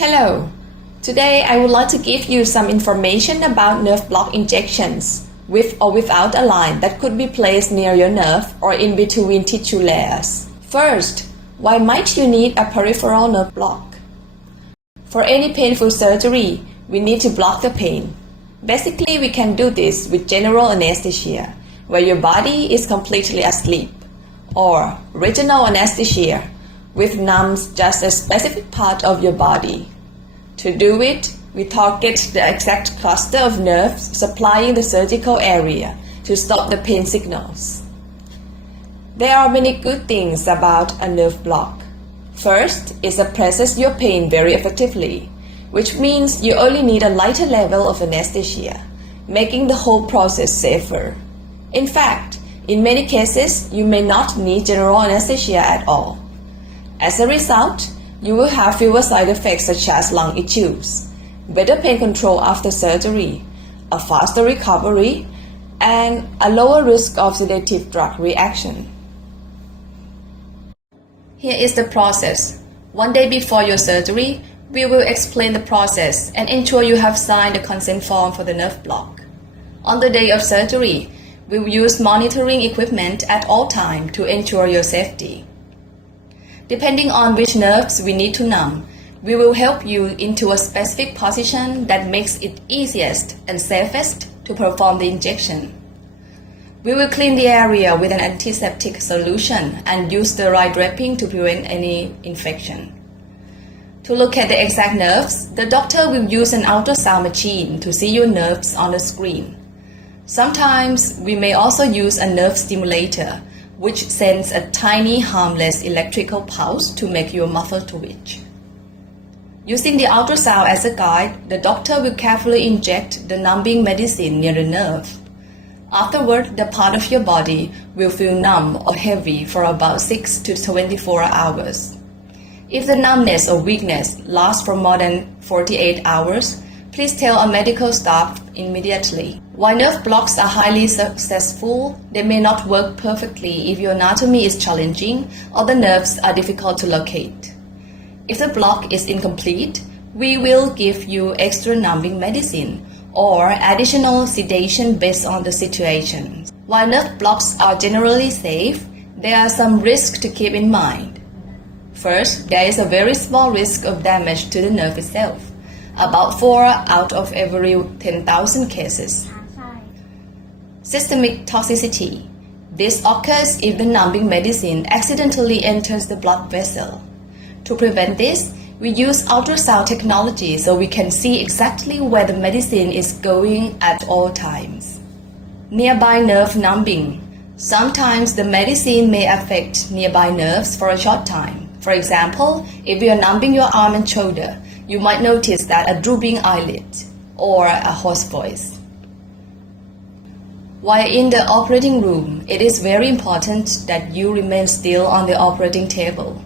Hello! Today I would like to give you some information about nerve block injections with or without a line that could be placed near your nerve or in between tissue layers. First, why might you need a peripheral nerve block? For any painful surgery, we need to block the pain. Basically, we can do this with general anesthesia, where your body is completely asleep, or regional anesthesia, which numbs just a specific part of your body. To do it, we target the exact cluster of nerves supplying the surgical area to stop the pain signals. There are many good things about a nerve block. First, it suppresses your pain very effectively, which means you only need a lighter level of anesthesia, making the whole process safer. In fact, in many cases, you may not need general anesthesia at all. As a result, you will have fewer side effects such as lung issues, better pain control after surgery, a faster recovery, and a lower risk of sedative drug reaction. Here is the process. One day before your surgery, we will explain the process and ensure you have signed the consent form for the nerve block. On the day of surgery, we will use monitoring equipment at all times to ensure your safety. Depending on which nerves we need to numb, we will help you into a specific position that makes it easiest and safest to perform the injection. We will clean the area with an antiseptic solution and use sterile draping to prevent any infection. To look at the exact nerves, the doctor will use an ultrasound machine to see your nerves on the screen. Sometimes we may also use a nerve stimulator, which sends a tiny, harmless electrical pulse to make your muscle twitch. Using the ultrasound as a guide, the doctor will carefully inject the numbing medicine near the nerve. Afterward, the part of your body will feel numb or heavy for about 6 to 24 hours. If the numbness or weakness lasts for more than 48 hours, please tell a medical staff immediately. While nerve blocks are highly successful, they may not work perfectly if your anatomy is challenging or the nerves are difficult to locate. If the block is incomplete, we will give you extra numbing medicine or additional sedation based on the situation. While nerve blocks are generally safe, there are some risks to keep in mind. First, there is a very small risk of damage to the nerve itself, about 4 out of every 10,000 cases. Systemic toxicity. This occurs if the numbing medicine accidentally enters the blood vessel. To prevent this, we use ultrasound technology so we can see exactly where the medicine is going at all times. Nearby nerve numbing. Sometimes the medicine may affect nearby nerves for a short time. For example, if you are numbing your arm and shoulder, you might notice that a drooping eyelid or a hoarse voice. While in the operating room, it is very important that you remain still on the operating table.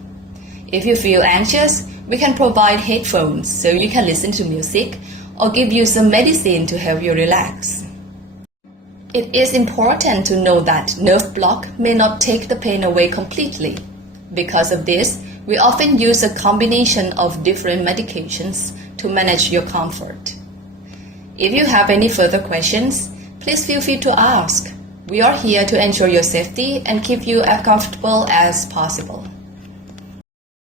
If you feel anxious, we can provide headphones so you can listen to music or give you some medicine to help you relax. It is important to know that nerve block may not take the pain away completely. Because of this, we often use a combination of different medications to manage your comfort. If you have any further questions, please feel free to ask. We are here to ensure your safety and keep you as comfortable as possible.